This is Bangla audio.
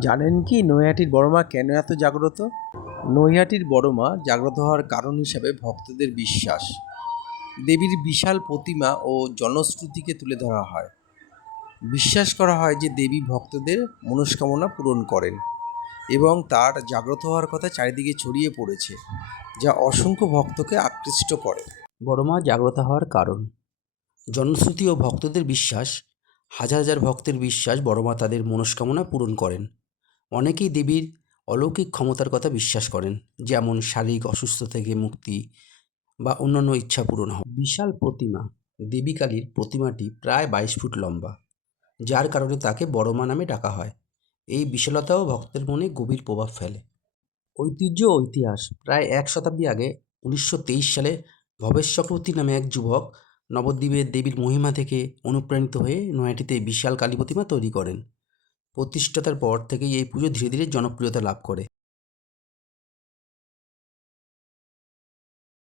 জানেন কি নৈহাটির বড়মা কেন এত জাগ্রত? নৈহাটির বড়মা জাগ্রত হওয়ার কারণ হিসাবে ভক্তদের বিশ্বাস। দেবীর বিশাল প্রতিমা ও জনশ্রুতিকে তুলে ধরা হয়। বিশ্বাস করা হয় যে দেবী ভক্তদের মনস্কামনা পূরণ করেন এবং তার জাগ্রত হওয়ার কথা চারিদিকে ছড়িয়ে পড়েছে, যা অসংখ্য ভক্তকে আকৃষ্ট করে। বড়মা জাগ্রত হওয়ার কারণ। জনশ্রুতি ও ভক্তদের বিশ্বাস, হাজার হাজার ভক্তের বিশ্বাস বড়মা তাদের মনস্কামনা পূরণ করেন। অনেকেই দেবীর অলৌকিক ক্ষমতার কথা বিশ্বাস করেন, যেমন শারীরিক অসুস্থ থেকে মুক্তি বা অন্যান্য ইচ্ছা পূরণ হয় বিশাল প্রতিমা, দেবী কালীর প্রতিমাটি প্রায় বাইশ ফুট লম্বা, যার কারণে তাকে বড়মা নামে ডাকা হয়। এই বিশালতাও ভক্তের মনে গভীর প্রভাব ফেলে। ঐতিহ্য ও ইতিহাস, প্রায় এক শতাব্দী আগে উনিশশো তেইশ সালে ভবেশ চক্রবর্তী নামে এক যুবক নবদ্বীপের দেবীর মহিমা থেকে অনুপ্রাণিত হয়ে নয়াটিতে বিশাল কালী প্রতিমা তৈরি করেন। প্রতিষ্ঠাতার পর থেকেই এই পুজো ধীরে ধীরে জনপ্রিয়তা লাভ করে।